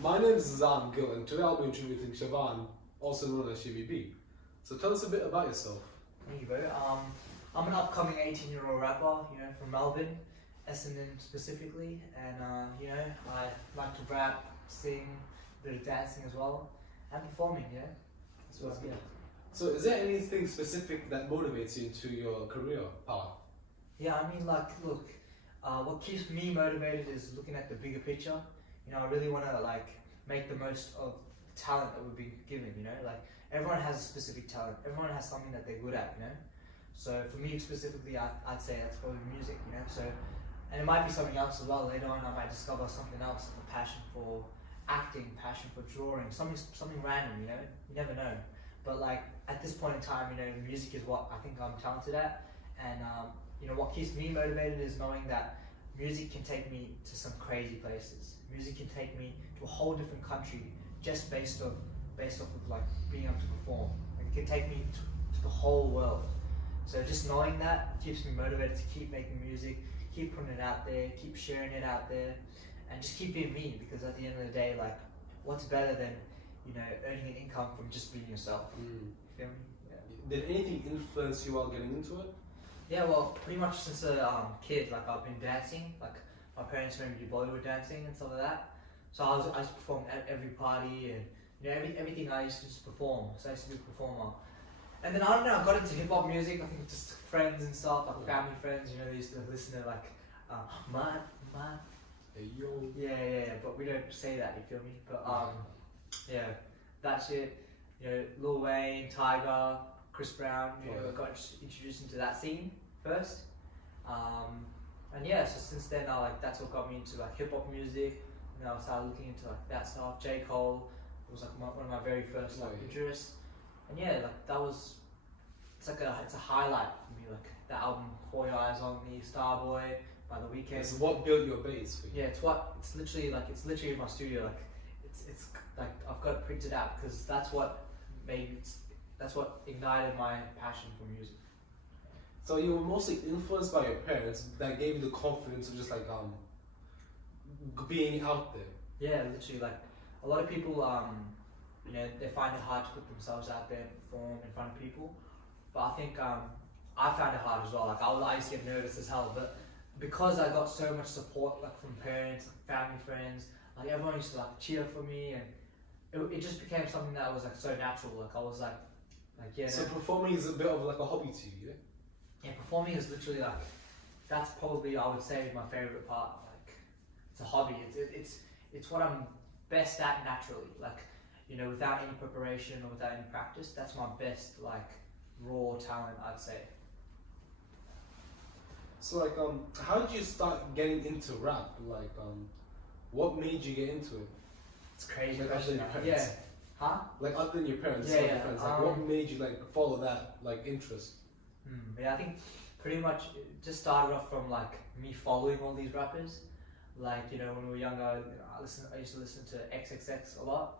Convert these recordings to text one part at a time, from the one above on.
My name is Azaan Gill, and today I'll be introducing Shavan, also known as Shivi. So tell us a bit about yourself. Thank you, bro. I'm an upcoming 18-year-old rapper, from Melbourne, Essendon specifically, and I like to rap, sing, a bit of dancing as well, and performing. That's what. Yeah. So is there anything specific that motivates you to your career path? Yeah, I mean, look, what keeps me motivated is looking at the bigger picture. I really want to make the most of the talent that we've been given. Everyone has a specific talent. Everyone has something that they're good at. So for me specifically, I'd say that's probably music. So, and it might be something else as well. Later on, I might discover something else, like a passion for acting, passion for drawing, something random. You never know. But at this point in time, music is what I think I'm talented at, and what keeps me motivated is knowing that music can take me to some crazy places. Music can take me to a whole different country just based off of being able to perform. It can take me to the whole world. So just knowing that keeps me motivated to keep making music, keep putting it out there, keep sharing it out there, and just keep being me. Because at the end of the day, what's better than earning an income from just being yourself? You feel me? Yeah. Did anything influence you while getting into it? Yeah, well, pretty much since a kid, I've been dancing. My parents made me do Bollywood dancing and stuff like that. So I used to perform at every party, and everything I used to just perform. So I used to be a performer. And then I don't know, I got into hip hop music. I think just friends and stuff, family friends. They used to listen to Mad. Hey, Yooo. Yeah. But we don't say that. You feel me? But yeah, that shit. Lil Wayne, Tiger, Chris Brown. I got introduced into that scene first. And yeah, so since then, that's what got me into hip hop music. I started looking into that stuff. J. Cole was one of my very first interests. And yeah, it's a highlight for me. That album, For Your Eyes on Me, Starboy by The Weeknd. It's what built your base for you. Yeah, it's literally in my studio. It's I've got it printed out because that's what ignited my passion for music. So you were mostly influenced by your parents that gave you the confidence of just being out there. Yeah, literally a lot of people they find it hard to put themselves out there and perform in front of people. But I think I found it hard as well. I used to get nervous as hell, but because I got so much support from parents, family, friends, everyone used to cheer for me, and it just became something that was so natural. I was yeah. So performing is a bit of a hobby to you, yeah? Yeah, performing is literally that's probably, I would say, my favorite part. It's a hobby. It's what I'm best at naturally. Without any preparation or without any practice, that's my best raw talent, I'd say. So how did you start getting into rap? What made you get into it? It's crazy. Other than your parents. Yeah. Huh? Other than your parents, Yeah. friends. What made you follow that interest? Yeah, I think pretty much it just started off from me following all these rappers. When we were younger, I used to listen to XXX a lot,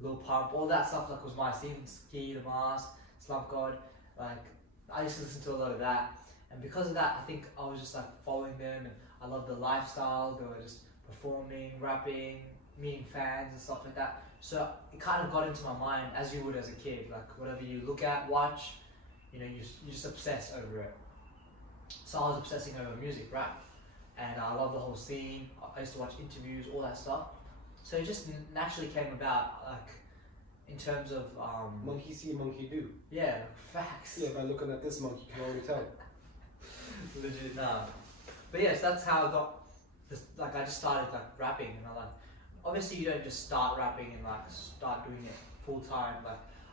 Lil Pump, all that stuff was my scene. Ski, The Mask, Slump God. I used to listen to a lot of that, and because of that, I think I was just following them, and I loved the lifestyle. They were just performing, rapping, meeting fans and stuff like that. So it kind of got into my mind, as you would as a kid. Whatever you look at, watch, you just obsess over it. So I was obsessing over music, rap, and I love the whole scene. I used to watch interviews, all that stuff. So it just naturally came about, in terms of monkey see, monkey do. Yeah, facts. Yeah, by looking at this monkey, you can already tell. Legit, nah. But yes, that's how I got this. I just started rapping, and obviously you don't just start rapping and start doing it full time.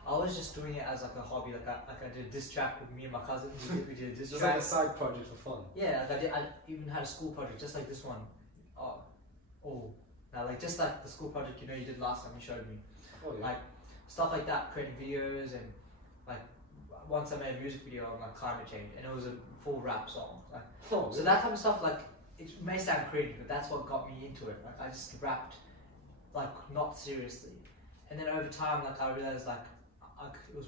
I was just doing it as a hobby. I did a diss track with me and my cousin. We did a diss just track. a side project for fun. Yeah, I even had a school project just like this one. Just like the school project you did last time you showed me. Oh yeah. Stuff like that, creating videos, and once I made a music video on climate change, and it was a full rap song. So that type of stuff, it may sound crazy, but that's what got me into it. I just rapped not seriously, and then over time I realized it was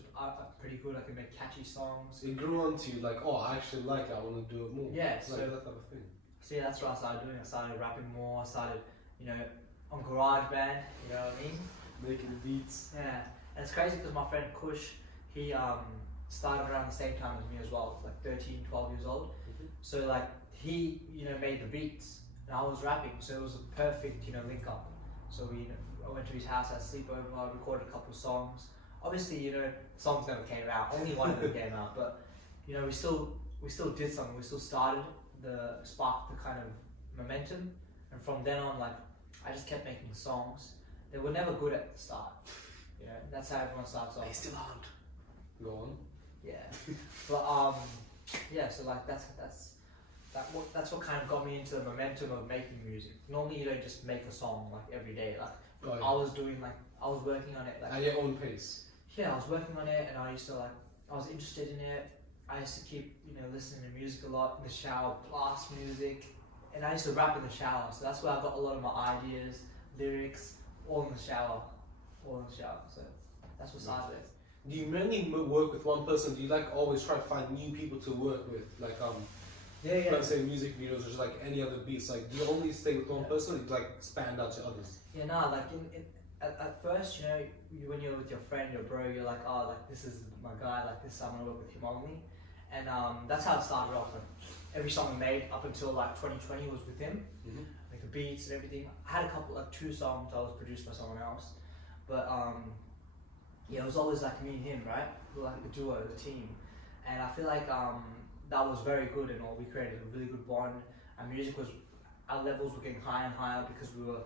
pretty good. I could make catchy songs. It grew on to you I actually like it. I want to do it more. Yeah, that type of thing. So yeah, that's what I started doing. I started rapping more. I started on GarageBand, you know what I mean? Making beats. Yeah, and it's crazy because my friend Kush, he started around the same time as me as well, like 13, 12 years old. Mm-hmm. So like he, made the beats and I was rapping, so it was a perfect, link up. So I went to his house, had a sleepover, I recorded a couple of songs. Obviously, songs never came out. Only one of them came out, but we still did something. We still started sparked the kind of momentum, and from then on, like I just kept making songs. They were never good at the start. That's how everyone starts off. They still aren't. Go on. Yeah, but yeah. So like that's what kind of got me into the momentum of making music. Normally, you don't just make a song like every day. Like I was working on it like at your own pace. Yeah, I was working on it, and I was interested in it. I used to keep listening to music a lot in the shower, blast music, and I used to rap in the shower. So that's where I got a lot of my ideas, lyrics, all in the shower. So that's what started it. Do you mainly work with one person? Do you like always try to find new people to work with? Like Yeah. let's say music videos or just like any other beats. Like do you only stay with one person or do you like expand out to others? Yeah, no, like at first, when you're with your friend, your bro, you're like, oh, like this is my guy, like this, I'm gonna work with him only. And that's how it started off. Like, every song I made up until like 2020 was with him. Mm-hmm. Like the beats and everything. I had a couple, like 2 songs that was produced by someone else. But yeah, it was always like me and him, right? Like the duo, the team. And I feel like that was very good and all. We created a really good bond. Our levels were getting higher and higher because we were,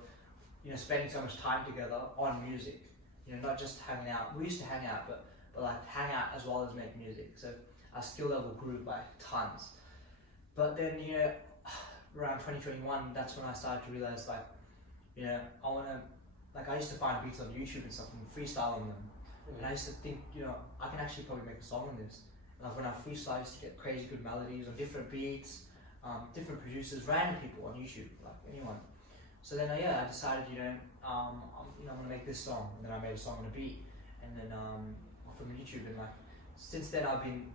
spending so much time together on music. Not just hanging out. We used to hang out, but like hang out as well as make music. So our skill level grew by tons. But then, around 2021, that's when I started to realize like, I wanna, like I used to find beats on YouTube and stuff and freestyle on them. Mm-hmm. And I used to think, I can actually probably make a song on this. And like when I freestyle, I used to get crazy good melodies on different beats, different producers, random people on YouTube, like anyone. So then, I decided, I'm gonna make this song, and then I made a song on a beat, and then from YouTube, and like since then I've been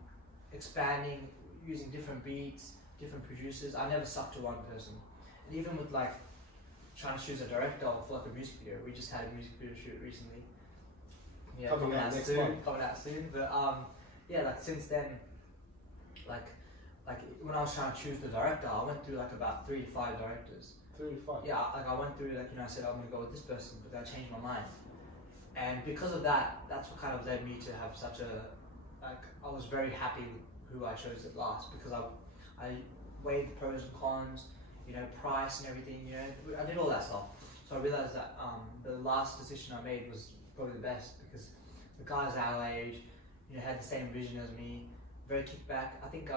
expanding, using different beats, different producers. I never stuck to one person, and even with like trying to choose a director for like a music video, we just had a music video shoot recently. Yeah, coming out soon. But yeah, like since then, like when I was trying to choose the director, I went through like about 3 to 5 directors. 3 to 5. Yeah, like I went through like I said I'm gonna go with this person, but then I changed my mind. And because of that, that's what kind of led me to have such a I was very happy with who I chose at last because I weighed the pros and cons, price and everything. I did all that stuff. So I realized that the last decision I made was probably the best because the guy's our age, had the same vision as me, very kickback. I think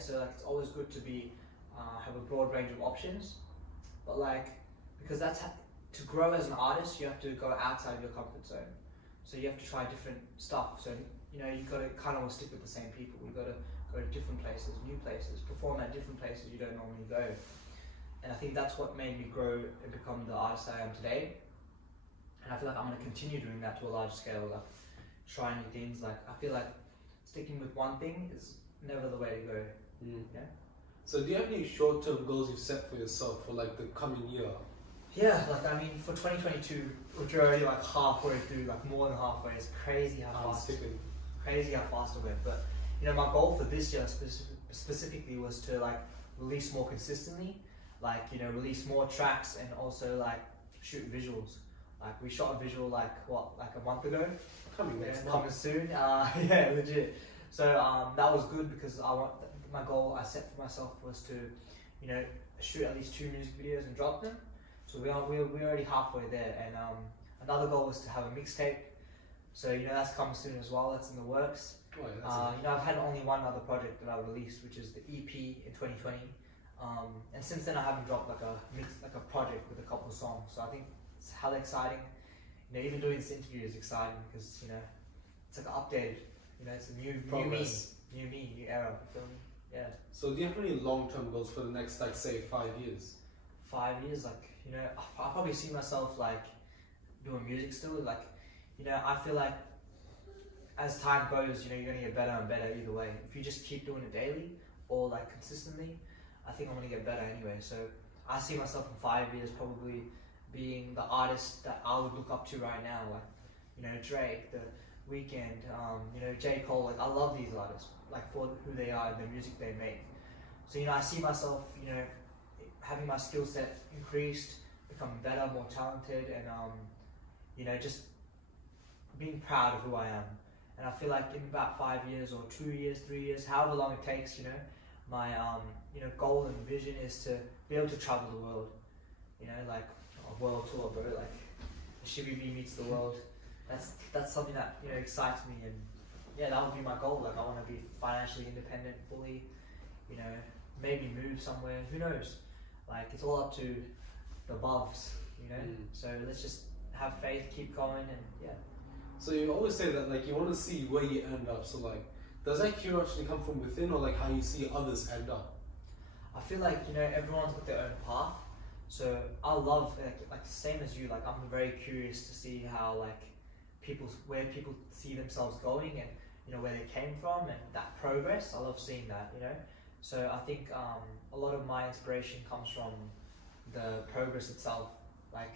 so like it's always good to be have a broad range of options, but like because to grow as an artist, you have to go outside of your comfort zone. So you have to try different stuff. So you've got to kind of stick with the same people. You've got to go to different places, new places, perform at different places you don't normally go. And I think that's what made me grow and become the artist I am today. And I feel like I'm going to continue doing that to a large scale, like trying new things. Like I feel like sticking with one thing is never the way to go. Mm. Yeah. So do you have any short-term goals you've set for yourself for like the coming year? Yeah, like I mean for 2022, which we're already like halfway through, like more than halfway. It's crazy how fast it went. But my goal for this year specifically was to like release more consistently, like release more tracks and also like shoot visuals. Like we shot a visual like a month ago. Coming soon. Yeah, legit. So that was good because my goal I set for myself was to, shoot at least 2 music videos and drop them. So we're already halfway there. And another goal was to have a mixtape. So that's coming soon as well. That's in the works. Oh, yeah, I've had only one other project that I released, which is the EP in 2020. And since then I haven't dropped like a project with a couple of songs. So I think it's hella exciting. Even doing this interview is exciting because it's like an updated. It's a new me, new era. You feel me? Yeah. So do you have any long-term goals for the next, like, say, 5 years? 5 years, like I probably see myself like doing music still. Like I feel like as time goes, you're gonna get better and better either way. If you just keep doing it daily or like consistently, I think I'm gonna get better anyway. So I see myself in 5 years probably being the artist that I would look up to right now, like, you know, Drake, The Weeknd, you know, J. Cole. Like, I love these artists, like, for who they are and the music they make. So, you know, I see myself, you know, having my skill set increased, becoming better, more talented, and you know, just being proud of who I am. And I feel like in about 5 years or 2 years, 3 years, however long it takes, you know, my you know, goal and vision is to be able to travel the world. You know, like a world tour, bro. Like Shivi meets the world. That's something that, you know, excites me, and yeah, that would be my goal. Like, I want to be financially independent, fully. You know, maybe move somewhere. Who knows? Like, it's all up to the above, you know. So let's just have faith, keep going, and yeah. So you always say that, like, you want to see where you end up. So, like, does that curiosity come from within, or like how you see others end up? I feel like, you know, everyone's got their own path. So I love, like same as you. Like, I'm very curious to see how, like, where people see themselves going, and, you know, where they came from, and that progress. I love seeing that, you know. So I think a lot of my inspiration comes from the progress itself, like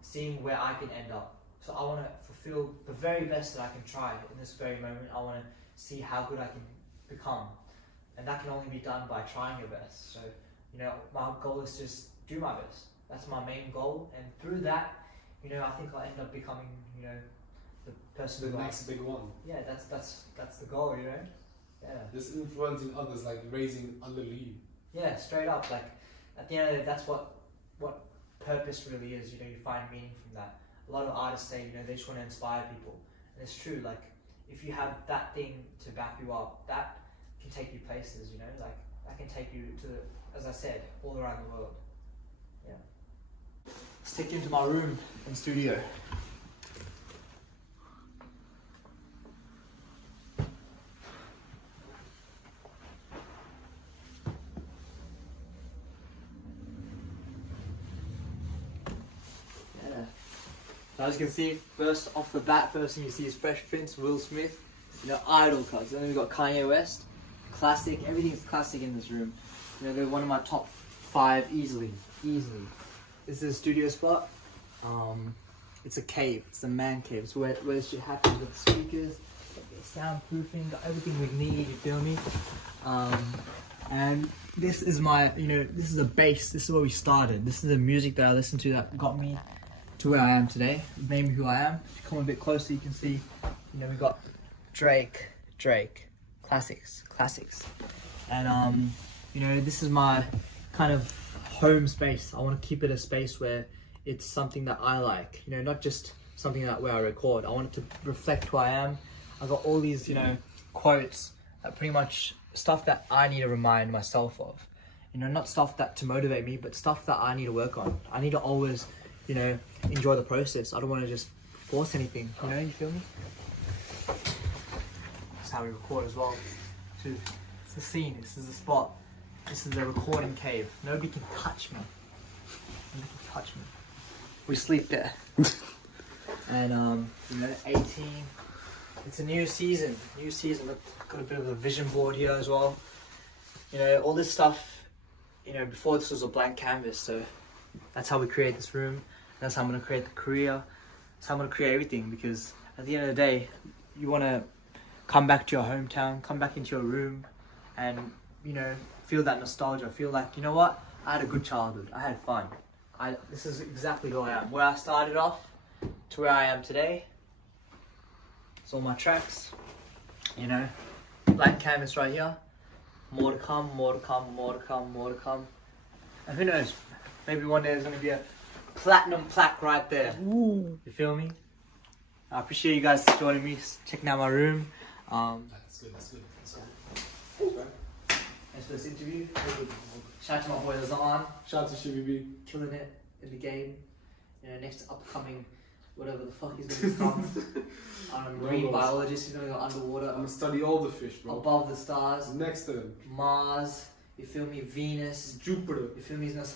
seeing where I can end up. So I want to fulfill the very best that I can try in this very moment. I want to see how good I can become, and that can only be done by trying your best. So, you know, my goal is to just do my best. That's my main goal, and through that, you know, I think I'll end up becoming, you know, the person. The next big one. Yeah, that's the goal, you know. Yeah. Just influencing others, like raising under you. Yeah, straight up. Like, at the end of the day, that's what purpose really is. You know, you find meaning from that. A lot of artists say, you know, they just want to inspire people, and it's true. Like, if you have that thing to back you up, that can take you places. You know, like, that can take you to, as I said, all around the world. Yeah. Let's take you into my room and studio. As you can see, first off the bat, first thing you see is Fresh Prince, Will Smith, you know, idol cards. Then we've got Kanye West, classic. Everything's classic in this room. You know, they're one of my top 5 easily. This is a studio spot. It's a cave. It's a man cave. It's where this shit happens, with the speakers, got the soundproofing, got everything we need. You feel me? And this is my, you know, this is a base. This is where we started. This is the music that I listened to that got me to where I am today, made me who I am. If you come a bit closer, you can see, you know, we got Drake, classics. And you know, this is my kind of home space. I want to keep it a space where it's something that I like, you know, not just something that where I record. I want it to reflect who I am. I got all these, you know, quotes, pretty much stuff that I need to remind myself of. You know, not stuff that to motivate me, but stuff that I need to work on. I need to always, you know, enjoy the process. I don't want to just force anything, you know, you feel me? That's how we record as well, too. It's the scene, this is the spot. This is the recording cave. Nobody can touch me. We sleep there. And, you know, 18. It's a new season. Look, got a bit of a vision board here as well. You know, all this stuff, you know, before this was a blank canvas, so that's how we create this room. That's how I'm going to create the career. That's how I'm going to create everything, because at the end of the day, you want to come back to your hometown, come back into your room, and, you know, feel that nostalgia. Feel like, you know what? I had a good childhood. I had fun. This is exactly who I am. Where I started off to where I am today. It's all my tracks. You know, blank canvas right here. More to come. And who knows? Maybe one day there's going to be a platinum plaque right there. Ooh. You feel me? I appreciate you guys joining me, checking out my room. That's good. Thanks for this interview. Shout out to my boy Azaan. Shout out to Shivi. Killing it in the game. You know, next upcoming, whatever the fuck he's going to become. I'm a marine biologist. He's going to go underwater. I'm gonna study all the fish, bro. Above the stars. Next to them. Mars. You feel me? Venus. Jupiter. You feel me? He's gonna